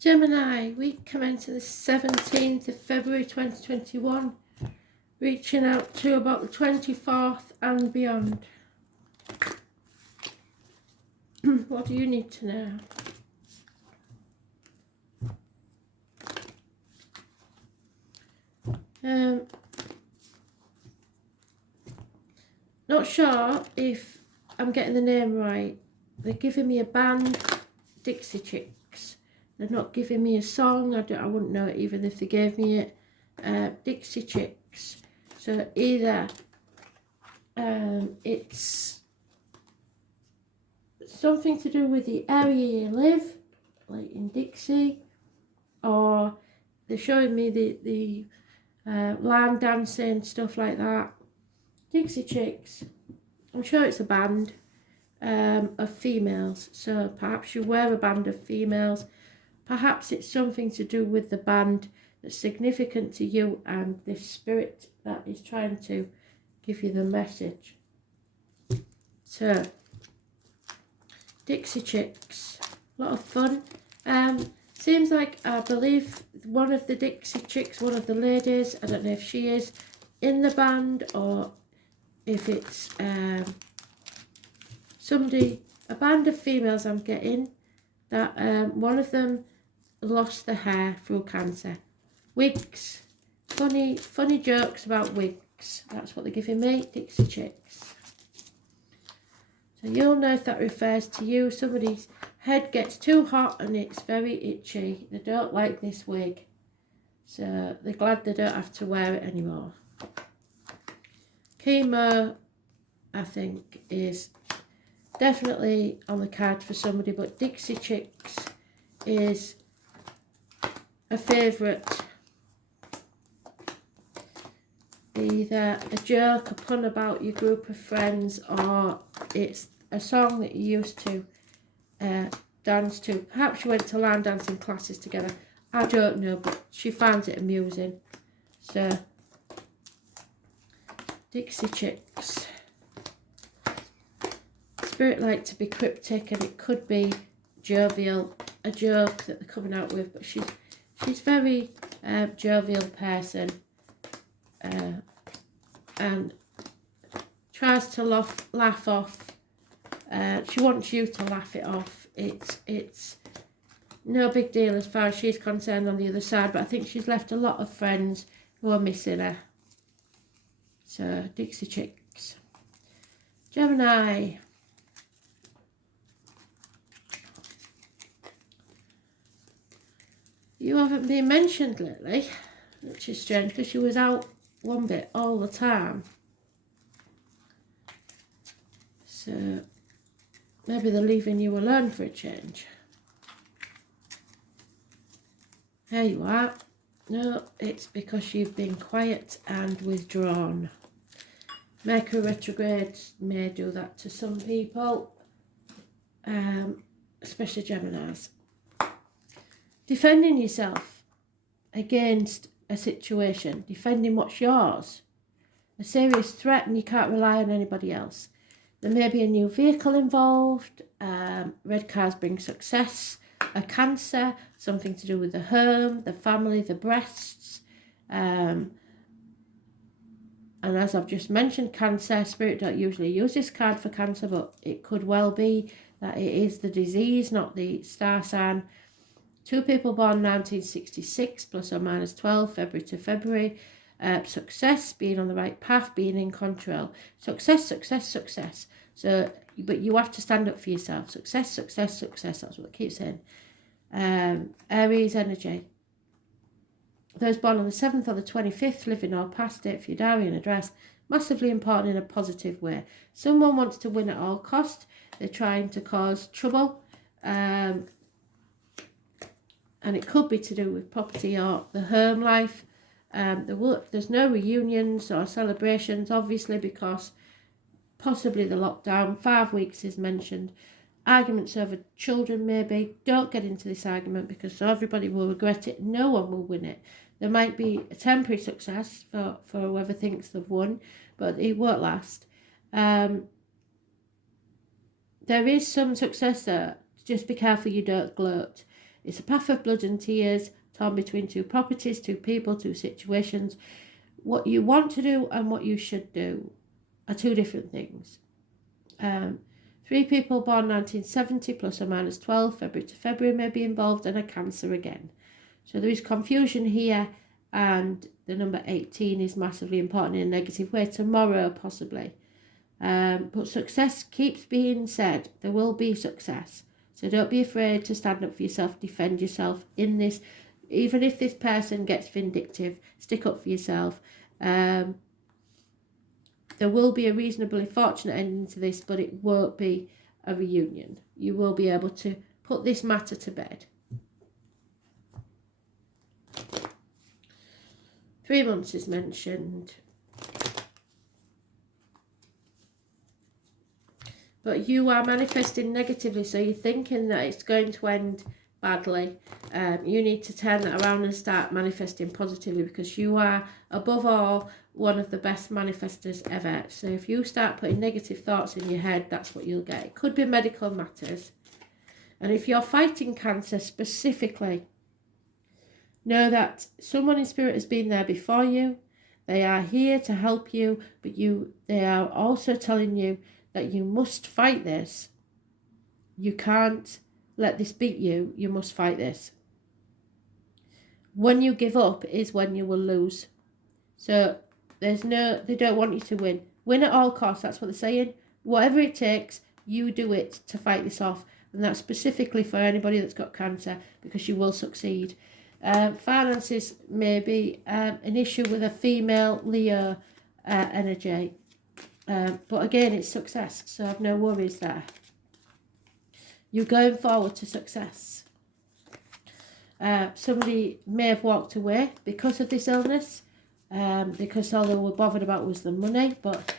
Gemini, week commencing the 17th of February 2021, reaching out to about the 24th and beyond. What do you need to know? Not sure if I'm getting the name right. They're giving me a band, Dixie Chicks. They're not giving me a song. I wouldn't know it even if they gave me it. Dixie Chicks. So either it's something to do with the area you live, like in Dixie, or they're showing me the line dancing, stuff like that. Dixie Chicks. I'm sure it's a band of females. So perhaps you wear a band of females. Perhaps it's something to do with the band that's significant to you and this spirit that is trying to give you the message. So, Dixie Chicks, a lot of fun. Seems like, I believe one of the Dixie Chicks, one of the ladies, I don't know if she is in the band or if it's somebody, a band of females I'm getting, that one of them lost the hair through cancer. Wigs, funny jokes about wigs. That's what they're giving me, Dixie Chicks. So you'll know if that refers to you. Somebody's head gets too hot and it's very itchy. They don't like this wig. So they're glad they don't have to wear it anymore. Chemo, I think, is definitely on the card for somebody, but Dixie Chicks is a favourite. Either a joke, a pun about your group of friends, or it's a song that you used to dance to. Perhaps you went to line dancing classes together. I don't know, but she finds it amusing. So, Dixie Chicks. Spirit like to be cryptic, and it could be jovial, a joke that they're coming out with, but she's very jovial person, and tries to laugh off. She wants you to laugh it off. It's no big deal as far as she's concerned on the other side, but I think she's left a lot of friends who are missing her. So, Dixie Chicks. Gemini. You haven't been mentioned lately, which is strange because she was out one bit all the time. So maybe they're leaving you alone for a change. There you are. No, it's because you've been quiet and withdrawn. Mercury retrograde may do that to some people, especially Geminis. Defending yourself against a situation, defending what's yours. A serious threat and you can't rely on anybody else. There may be a new vehicle involved. Red cars bring success, a cancer, something to do with the home, the family, the breasts. And as I've just mentioned, cancer, Spirit don't usually use this card for cancer, but it could well be that it is the disease, not the star sign. 2 people born 1966, plus or minus 12, February to February. Success, being on the right path, being in control. Success, success, success. So, but you have to stand up for yourself. Success, success, success. That's what it keeps saying. Aries energy. Those born on the 7th or the 25th, living or past it for your diary and address. Massively important in a positive way. Someone wants to win at all cost. They're trying to cause trouble. And it could be to do with property or the home life. There's no reunions or celebrations, obviously, because possibly the lockdown. 5 weeks is mentioned. Arguments over children, maybe. Don't get into this argument because everybody will regret it. No one will win it. There might be a temporary success for whoever thinks they've won, but it won't last. There is some success there. Just be careful you don't gloat. It's a path of blood and tears, torn between two properties, two people, two situations. What you want to do and what you should do are two different things. 3 people born 1970 plus or minus 12, February to February, may be involved, and a Cancer again. So there is confusion here, and the number 18 is massively important in a negative way. Tomorrow, possibly. But success keeps being said. There will be success. So don't be afraid to stand up for yourself, defend yourself in this. Even if this person gets vindictive, stick up for yourself. There will be a reasonably fortunate ending to this, but it won't be a reunion. You will be able to put this matter to bed. 3 months is mentioned. But you are manifesting negatively, so you're thinking that it's going to end badly. You need to turn that around and start manifesting positively, because you are, above all, one of the best manifestors ever. So if you start putting negative thoughts in your head, that's what you'll get. It could be medical matters. And if you're fighting cancer specifically, know that someone in spirit has been there before you. They are here to help you, but they are also telling you that you must fight this. You can't let this beat you. You must fight this. When you give up is when you will lose. So they don't want you to win. Win at all costs, that's what they're saying. Whatever it takes, you do it to fight this off. And that's specifically for anybody that's got cancer, because you will succeed. Finances may be an issue with a female Leo energy. But again, it's success, so I have no worries there. You're going forward to success. Somebody may have walked away because of this illness, because all they were bothered about was the money, but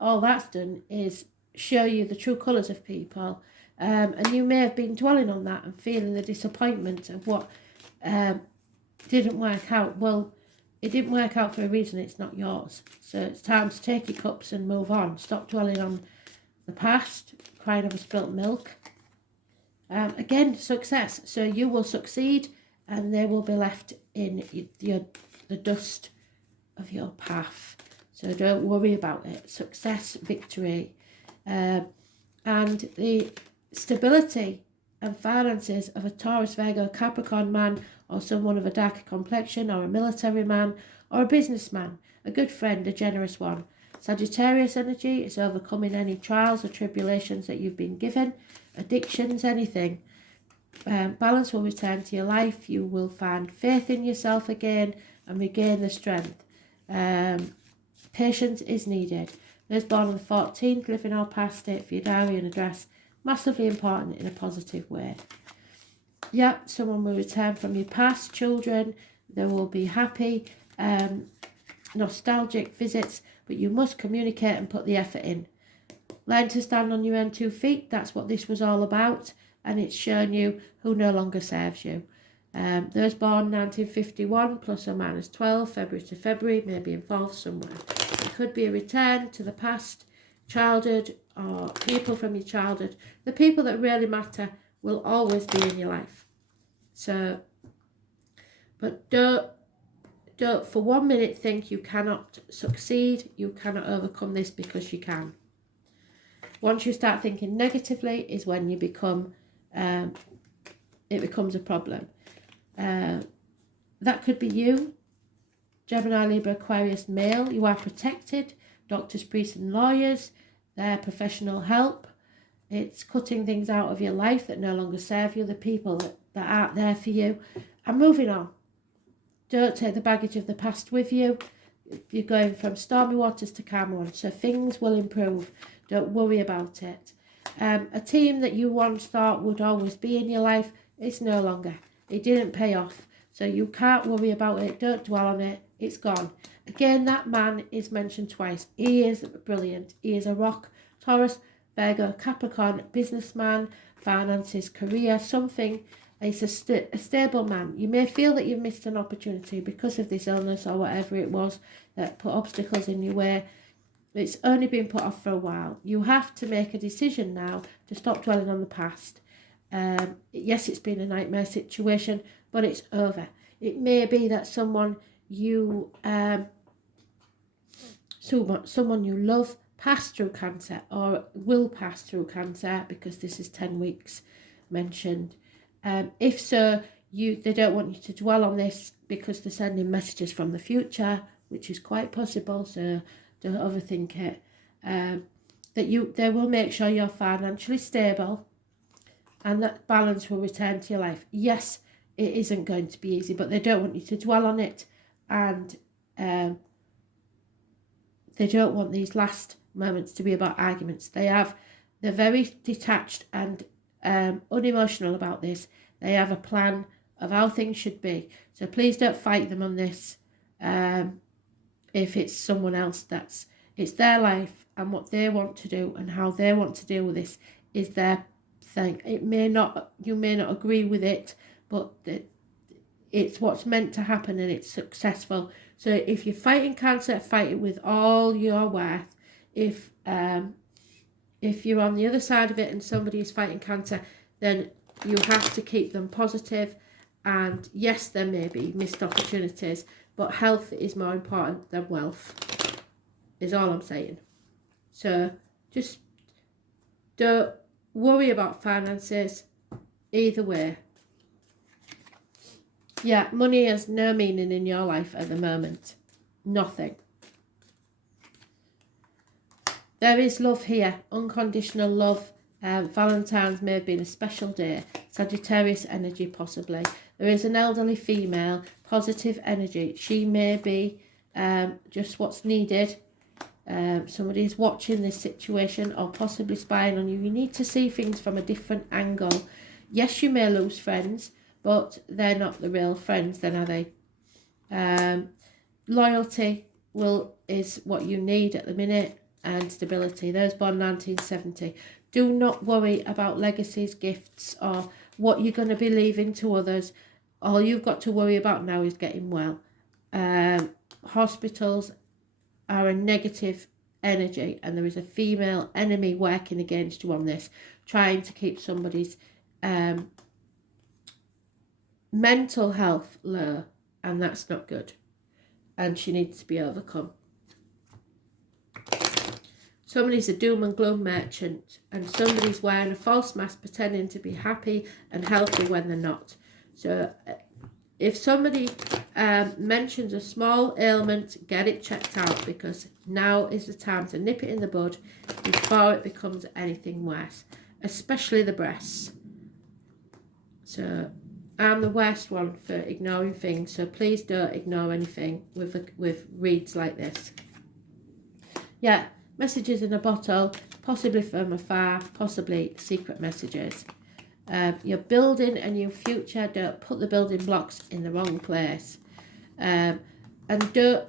all that's done is show you the true colours of people, and you may have been dwelling on that and feeling the disappointment of what didn't work out. Well, it didn't work out for a reason. It's not yours. So it's time to take your cups and move on. Stop dwelling on the past, crying over spilt milk. Again, success. So you will succeed, and they will be left in the dust of your path. So don't worry about it. Success, victory, and the stability and finances of a Taurus, Virgo, Capricorn man, or someone of a darker complexion, or a military man, or a businessman, a good friend, a generous one. Sagittarius energy is overcoming any trials or tribulations that you've been given, addictions, anything. Balance will return to your life. You will find faith in yourself again and regain the strength. Patience is needed. Those born on the 14th, live in or past date for your diary and address. Massively important in a positive way. Yeah, someone will return from your past. Children, they will be happy, nostalgic visits, but you must communicate and put the effort in. Learn to stand on your own 2 feet. That's what this was all about, and it's shown you who no longer serves you. Those born 1951 plus or minus 12, February to February, may be involved somewhere. It could be a return to the past, childhood, or people from your childhood. The people that really matter will always be in your life. So, but don't for 1 minute think you cannot succeed, you cannot overcome this, because you can. Once you start thinking negatively is when you become, it becomes a problem. That could be you, Gemini, Libra, Aquarius, male. You are protected. Doctors, priests and lawyers, their professional help. It's cutting things out of your life that no longer serve you, the people that aren't there for you, and moving on. Don't take the baggage of the past with you. You're going from stormy waters to calm ones, so things will improve. Don't worry about it. A team that you once thought would always be in your life is no longer. It didn't pay off, so you can't worry about it. Don't dwell on it. It's gone. Again, that man is mentioned twice. He is brilliant. He is a rock. Taurus, Virgo, Capricorn, businessman, finances, career, something. He's a stable man. You may feel that you've missed an opportunity because of this illness or whatever it was that put obstacles in your way. It's only been put off for a while. You have to make a decision now to stop dwelling on the past. Yes, it's been a nightmare situation, but it's over. It may be that someone you someone you love passed through cancer or will pass through cancer, because this is 10 weeks mentioned. If so, they don't want you to dwell on this because they're sending messages from the future, which is quite possible, so don't overthink it. They will make sure you're financially stable and that balance will return to your life. Yes, it isn't going to be easy, but they don't want you to dwell on it, and they don't want these last moments to be about arguments. They're very detached and unemotional about this. They have a plan of how things should be. So please don't fight them on this. If it's someone else, it's their life, and what they want to do and how they want to deal with this is their thing. You may not agree with it, but it's what's meant to happen, and it's successful. So if you're fighting cancer, fight it with all your worth. If you're on the other side of it and somebody is fighting cancer, then you have to keep them positive. And yes, there may be missed opportunities, but health is more important than wealth, is all I'm saying. So just don't worry about finances either way. Yeah, money has no meaning in your life at the moment. Nothing. There is love here, unconditional love. Valentine's may have been a special day. Sagittarius energy possibly. There is an elderly female, positive energy. She may be just what's needed. Somebody's watching this situation or possibly spying on you. You need to see things from a different angle. Yes, you may lose friends, but they're not the real friends then, are they? Loyalty is what you need at the minute, and stability. Those born 1970. Do not worry about legacies, gifts, or what you're going to be leaving to others. All you've got to worry about now is getting well. Hospitals are a negative energy, and there is a female enemy working against you on this, trying to keep somebody's mental health low, and that's not good, and she needs to be overcome. Somebody's a doom and gloom merchant, and somebody's wearing a false mask pretending to be happy and healthy when they're not. So if somebody mentions a small ailment, get it checked out, because now is the time to nip it in the bud before it becomes anything worse, especially the breasts. So I'm the worst one for ignoring things, so please don't ignore anything with reads like this. Yeah, messages in a bottle, possibly from afar, possibly secret messages. You're building a new future. Don't put the building blocks in the wrong place. And don't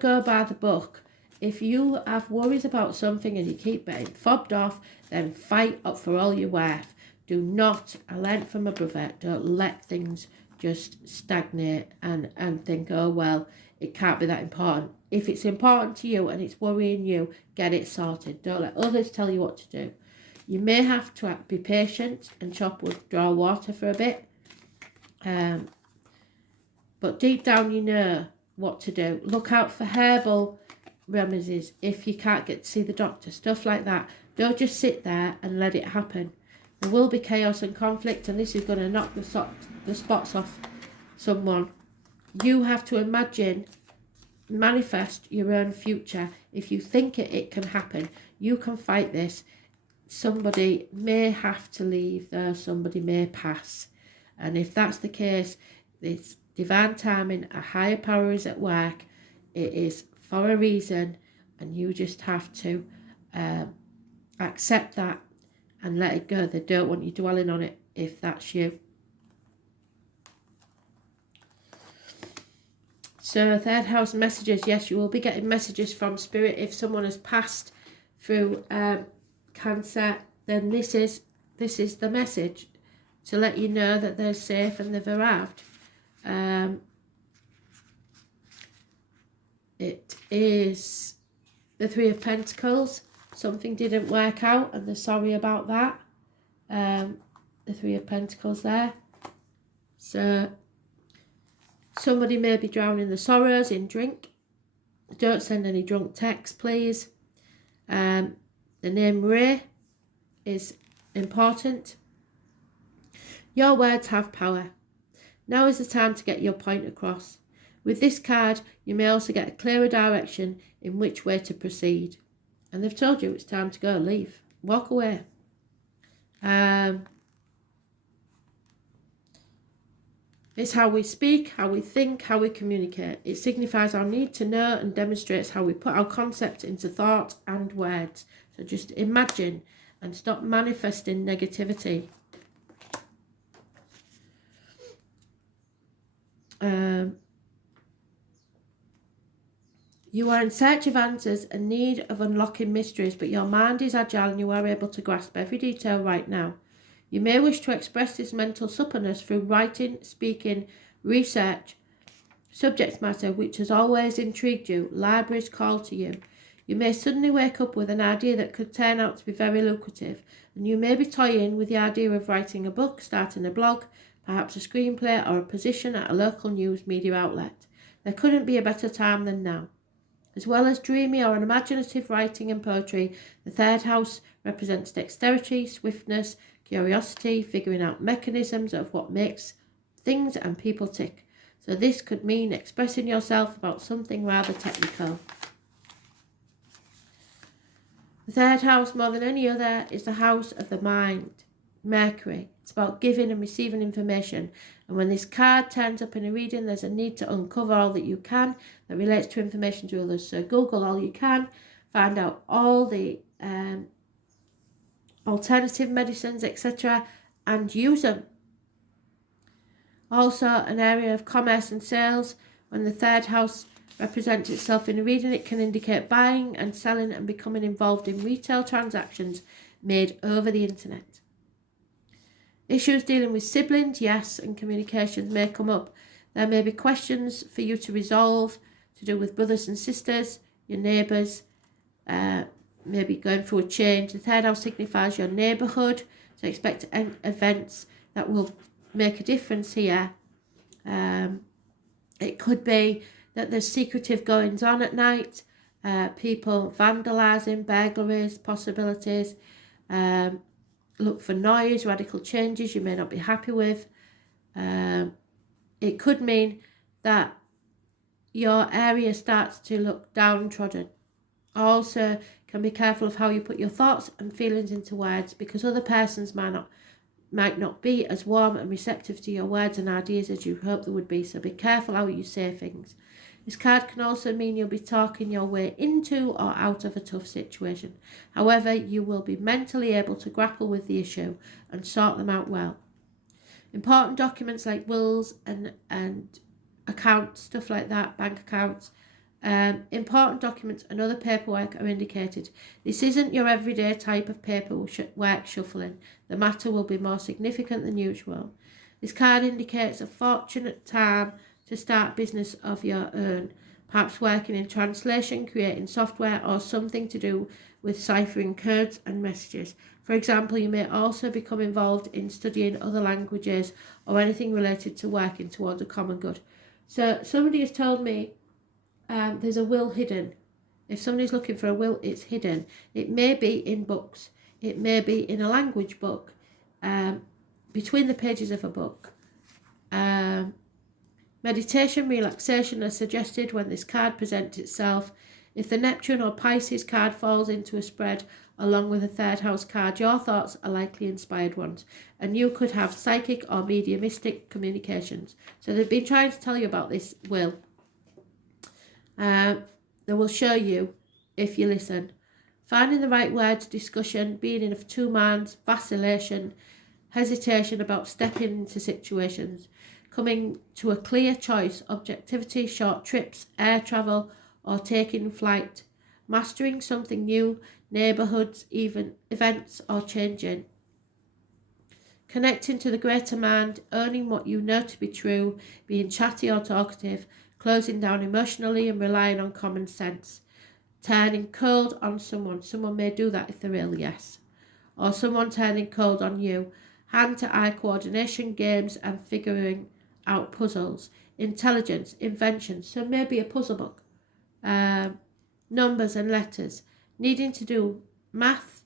go by the book. If you have worries about something and you keep getting fobbed off, then fight up for all you're worth. Do not, I learned from my brother, don't let things just stagnate and think, oh, well, it can't be that important. If it's important to you and it's worrying you, get it sorted. Don't let others tell you what to do. You may have to be patient and chop wood, draw water for a bit. But deep down you know what to do. Look out for herbal remedies if you can't get to see the doctor, stuff like that. Don't just sit there and let it happen. There will be chaos and conflict, and this is going to knock the spots off someone. You have to manifest your own future. If you think it can happen, you can fight this. Somebody may have to leave, though somebody may pass. And if that's the case, it's divine timing, a higher power is at work. It is for a reason, and you just have to accept that and let it go. They don't want you dwelling on it if that's you. So third house messages, yes, you will be getting messages from spirit. If someone has passed through cancer, then this is the message to let you know that they're safe and they've arrived. It is the Three of Pentacles. Something didn't work out and they're sorry about that. the Three of Pentacles there. So somebody may be drowning the sorrows in drink. Don't send any drunk texts, please. The name Ray is important. Your words have power. Now is the time to get your point across. With this card, you may also get a clearer direction in which way to proceed. And they've told you it's time to go, leave, walk away. It's how we speak, how we think, how we communicate. It signifies our need to know and demonstrates how we put our concept into thought and words. So just imagine and stop manifesting negativity. You are in search of answers and need of unlocking mysteries, but your mind is agile and you are able to grasp every detail right now. You may wish to express this mental suppleness through writing, speaking, research, subject matter which has always intrigued you. Libraries call to you. You may suddenly wake up with an idea that could turn out to be very lucrative, and you may be toying with the idea of writing a book, starting a blog, perhaps a screenplay or a position at a local news media outlet. There couldn't be a better time than now. As well as dreamy or imaginative writing and poetry, the third house represents dexterity, swiftness, curiosity, figuring out mechanisms of what makes things and people tick. So this could mean expressing yourself about something rather technical. The third house, more than any other, is the house of the mind, Mercury. It's about giving and receiving information. And when this card turns up in a reading, there's a need to uncover all that you can that relates to information to others. So Google all you can, find out all the alternative medicines, etc., and use them. Also, an area of commerce and sales. When the third house represents itself in a reading, it can indicate buying and selling and becoming involved in retail transactions made over the internet. Issues dealing with siblings, yes, and communications may come up. There may be questions for you to resolve to do with brothers and sisters, your neighbours, maybe going through a change. The third house signifies your neighbourhood, so expect events that will make a difference here. It could be that there's secretive goings on at night, people vandalising, burglaries, possibilities. Look for noise, radical changes you may not be happy with. It could mean that your area starts to look downtrodden. Also, can be careful of how you put your thoughts and feelings into words, because other persons might not be as warm and receptive to your words and ideas as you hope they would be. So be careful how you say things. This card can also mean you'll be talking your way into or out of a tough situation. However, you will be mentally able to grapple with the issue and sort them out well. Important documents like wills and accounts, stuff like that, bank accounts, important documents and other paperwork are indicated. This isn't your everyday type of paperwork shuffling. The matter will be more significant than usual. This card indicates a fortunate time to start business of your own, perhaps working in translation, creating software, or something to do with ciphering codes and messages. For example, you may also become involved in studying other languages or anything related to working towards a common good. So somebody has told me there's a will hidden. If somebody's looking for a will, it's hidden. It may be in books. It may be in a language book, between the pages of a book. Meditation, relaxation are suggested when this card presents itself. If the Neptune or Pisces card falls into a spread along with a third house card, your thoughts are likely inspired ones, and you could have psychic or mediumistic communications. So they've been trying to tell you about this will. They will show you if you listen. Finding the right words, discussion, being in of two minds, vacillation, hesitation about stepping into situations, coming to a clear choice, objectivity, short trips, air travel, or taking flight, mastering something new, neighbourhoods, even events, or changing. Connecting to the greater mind, owning what you know to be true, being chatty or talkative, closing down emotionally and relying on common sense. Turning cold on someone. Someone may do that if they're ill, yes. Or someone turning cold on you. hand-to-eye coordination, games and figuring out puzzles, intelligence, invention, so maybe a puzzle book, numbers and letters, needing to do math,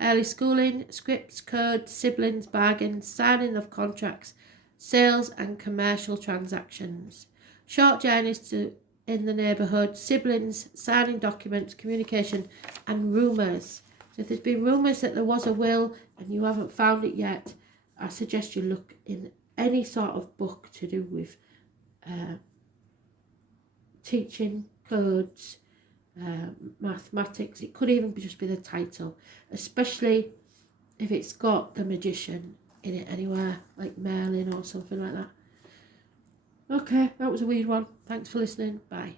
early schooling, scripts, code, siblings, bargains, signing of contracts, sales and commercial transactions, short journeys to in the neighbourhood, siblings, signing documents, communication and rumours. So if there's been rumours that there was a will and you haven't found it yet, I suggest you look in any sort of book to do with teaching, codes, mathematics. It could even just be the title, especially if it's got the magician in it anywhere, like Merlin or something like that. Okay, that was a weird one. Thanks for listening. Bye.